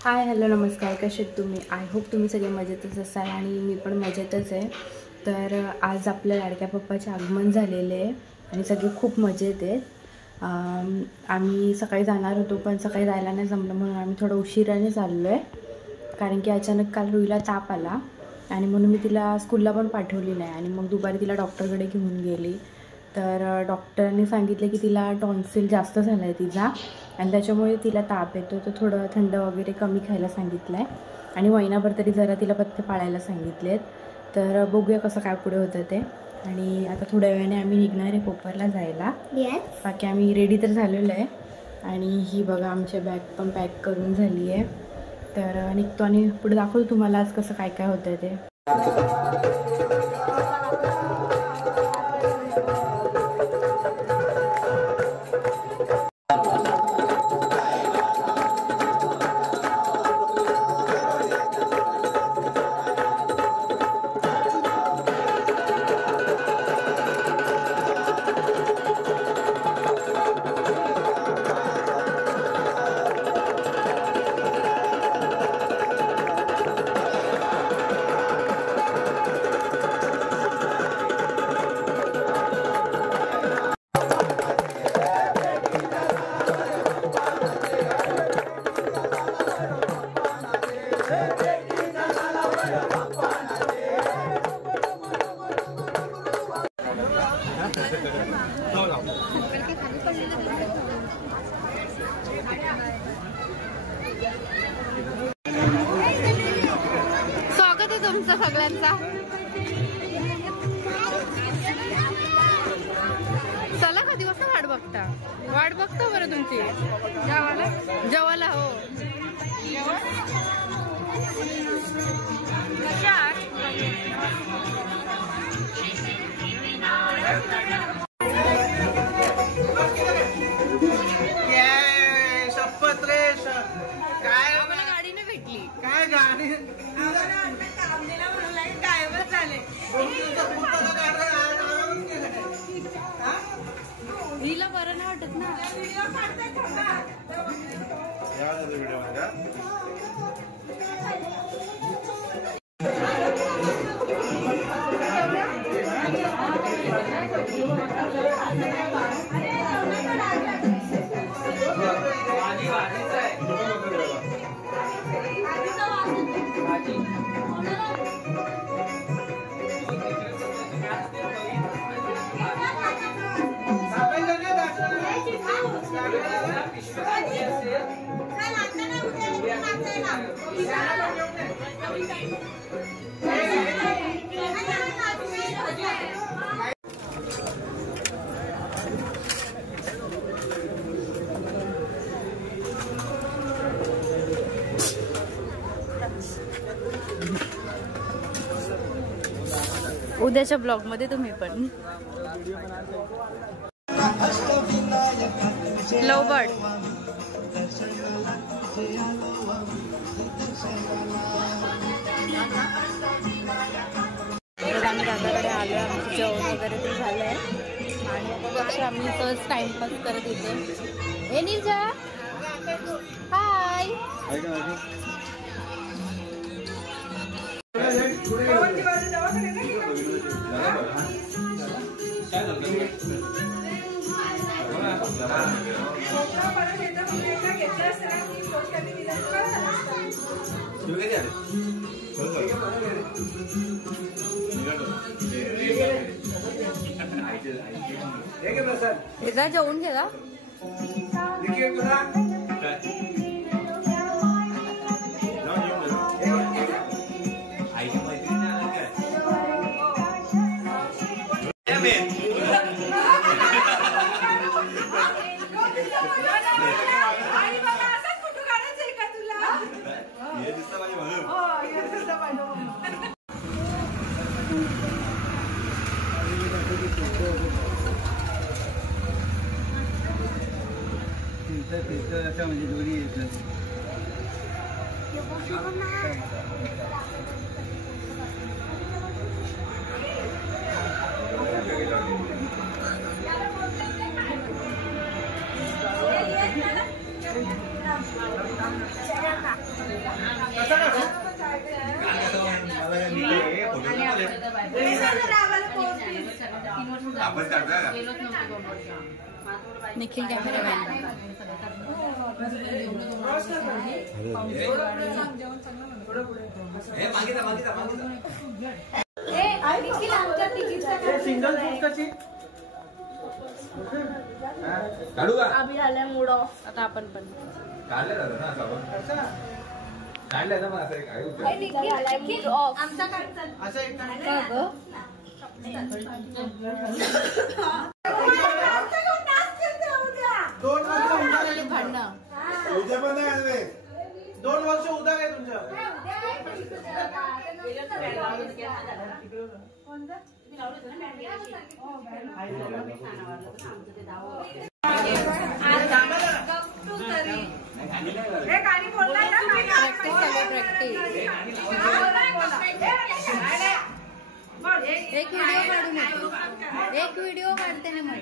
Hi hello नमस्कार, कसे आहेत तुम्ही? आय होप तुम्ही सगळे मजेतच असाल आणि मी पण मजेतच आहे. तर आज आपल्या लाडक्या पप्पाचे आगमन झालेले आहे आणि सगळे खूप मजेत आहेत. आम्ही सकाळी जाणार होतो पण सकाळी जायला नाही जमलं म्हणून आम्ही थोडं उशिराने चाललो आहे. कारण की अचानक काल रुईला ताप आला आणि म्हणून मी तिला स्कूलला पण पाठवली नाही आणि मग दुपारी तिला डॉक्टरकडे घेऊन गेली. तर डॉक्टरांनी सांगितलं की तिला टॉन्सिल जास्त झाला आहे तिचा आणि त्याच्यामुळे तिला ताप येतो. तर थोडं थंड वगैरे कमी खायला सांगितलं आहे आणि महिनाभर तरी जरा तिला पथ्य पाळायला सांगितले आहेत. तर बघूया कसं काय पुढे होतं ते. आणि आता थोड्या वेळाने आम्ही निघणार आहे कोपरला जायला. बाकी आम्ही रेडी तर झालेलो आहे आणि ही बघा आमच्या बॅग पण पॅक करून झाली आहे. तर निघतो आणि पुढे दाखवतो तुम्हाला आज कसं काय काय होतं ते. स्वागत आहे तुमचं सगळ्यांचा. चला कधी वाजता वाट बघता बरं तुमची जेवायला. हो गाडी नाही भेटली. काय गाडी ड्रायव्हर झाले. हिला बरं नाही वाटत ना. उद्याच्या ब्लॉग मध्ये तुम्ही पण लवबर्ड. आम्ही दादाकडे आलो. आमचं जेवण वगैरे ते झालंय आणि आम्ही सहज टाइमपास करत इथे. निजा हाय. जा जेवून घे. म्हणजे दोन्ही निखिल कॅमेरामॅन. आम्ही आल्या मूड ऑफ. आता आपण पण काढलं ना मग असं काय उद्या पण नाही 2 वर्ष उद्या काय तुमच्या एक व्हिडिओ काढून एक व्हिडिओ काढते ना मग.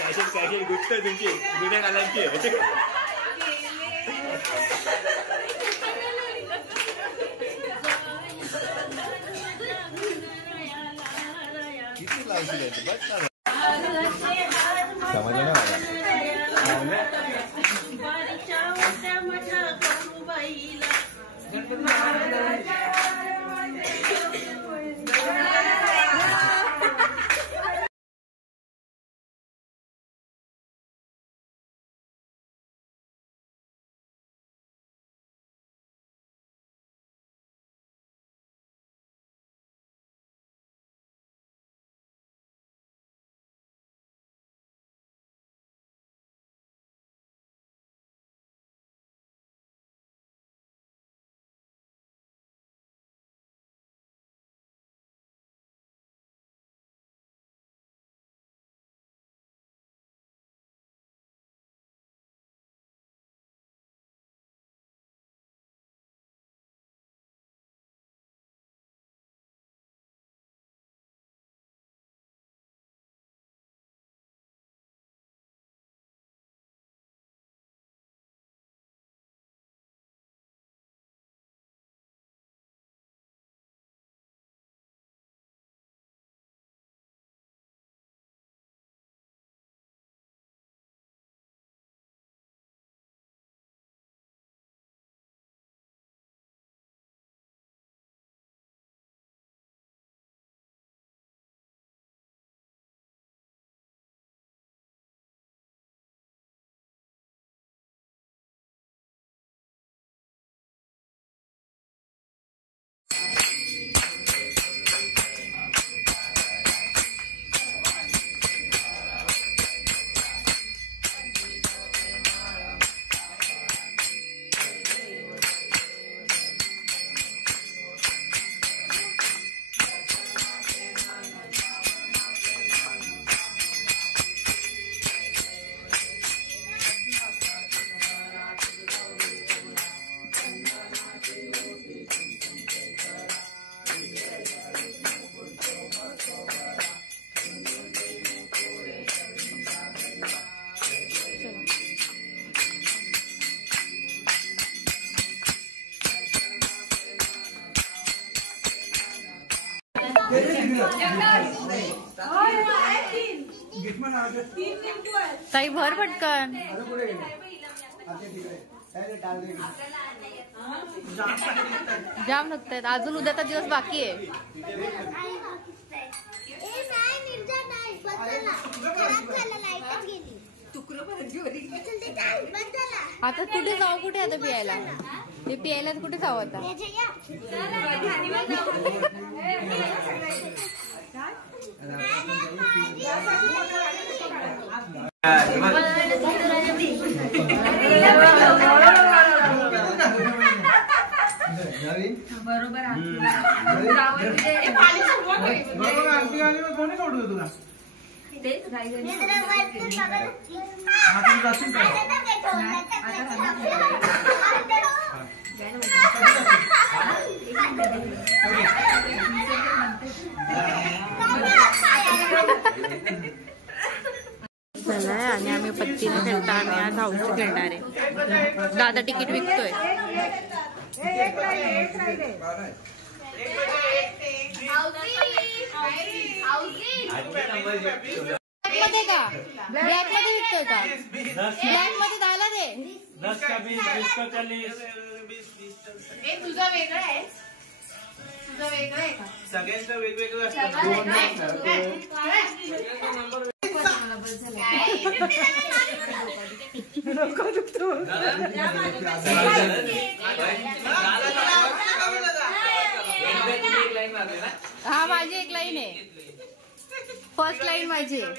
कॅशेट गुप्त तुमची जुन्या कालांची किती लावली समजलं ना ताई भर पटकन. जाम नुकतायत अजून उद्याचा दिवस बाकी आहे. आता कुठे जाऊ कुठे आता पियायला. ते प्यायला कुठे जावं आता? बरोबर कोणी सोडू तुला तेच झालाय आणि आम्ही पत्तीने खेळता आम्ही आज हाऊस खेळणार आहे. दादा तिकीट विकतोय. मध्ये का ब्लॅक मध्ये विकतोय का? ब्लॅक मध्ये 10 दे. 10 का 20, 20 का 40. तुझा वेगळा आहे. तुझा वेगळा आहे का? सगळ्यांचं वेगवेगळं असतं. हा माझी एक लाईन आहे. फर्स्ट लाईन माझी आहे.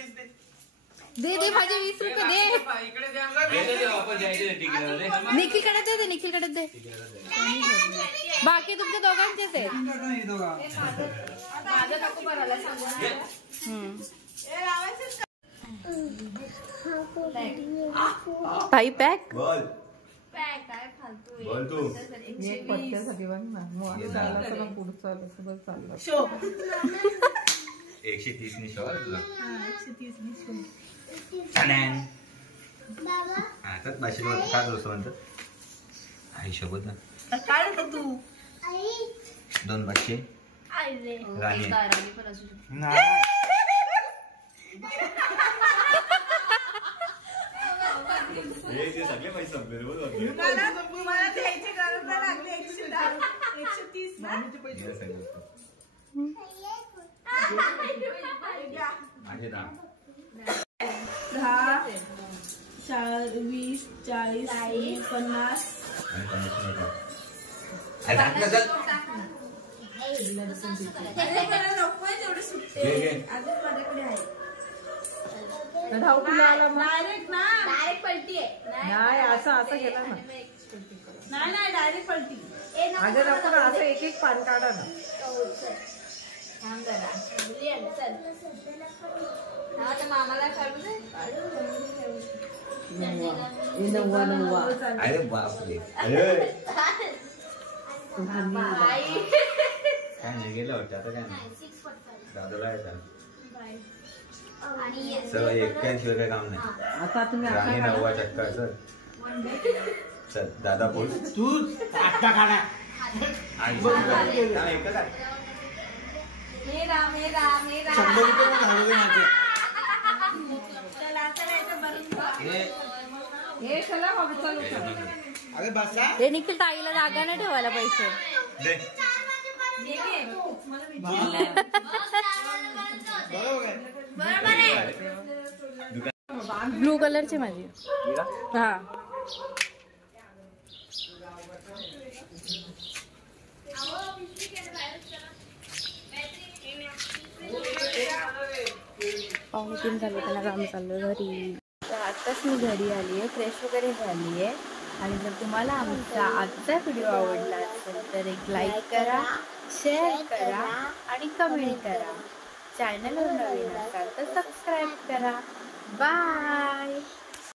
दे दे माझे 20 रुपये दे. निखिलकडे दे. निखिलकडे दे. बाकी तुमच्या दोघांचेच आहेत. ताई पॅक बोल काय फालतू आहे. बोल तू. एक पत्त्यासाठी बघ ना मग चालला चला पुढचं आलं सगळं चाललं 130 नि शॉल तुला. 130 आता भाषेला काय दोस्त म्हणतात आई सोबत ना काय रे तू 2 बच्चे आईले राणी. पण असू शकते. हे सगळे पैसे संपले बोल. मला द्यायची गरज नाही लागली 130 माझे 10. 20, 40, 50. धाव तुला आला मग डायरेक्ट पलटी आहे. नाही असं केलं ना नाही डायरेक्ट पलटी. अगं नको ना असं एक एक पान काढा ना मामाला काढू दे. नव्वा अरे बापरे. काय नाही गेलं वाटतं आता काय नाही. दादाला येतात सर 81 काय काम नाही. आता तुम्ही राणी 9 चक्का सर. चल दादा बोल तू आत्ता काढा. एकच आहे. मेरा 100 रुपये पण घालू दे माझे. हे चला बाबू चालू अरे बसा. हे निखिल ताईला जागा नाही ठेवायला पैसे. दे. बरोबर आहे. ब्लू कलरची माझी. हा पाहुणे 3 झाले त्यांना आम्ही चाललो घरी. तर आत्ताच मी घरी आली आहे. फ्रेश वगैरे झाली आहे. आणि जर तुम्हाला आमचा आजचा व्हिडिओ आवडला असेल तर एक लाईक करा, शेअर करा आणि कमेंट करा. चॅनलवर नवीन असाल तर सबस्क्राईब करा. बाय.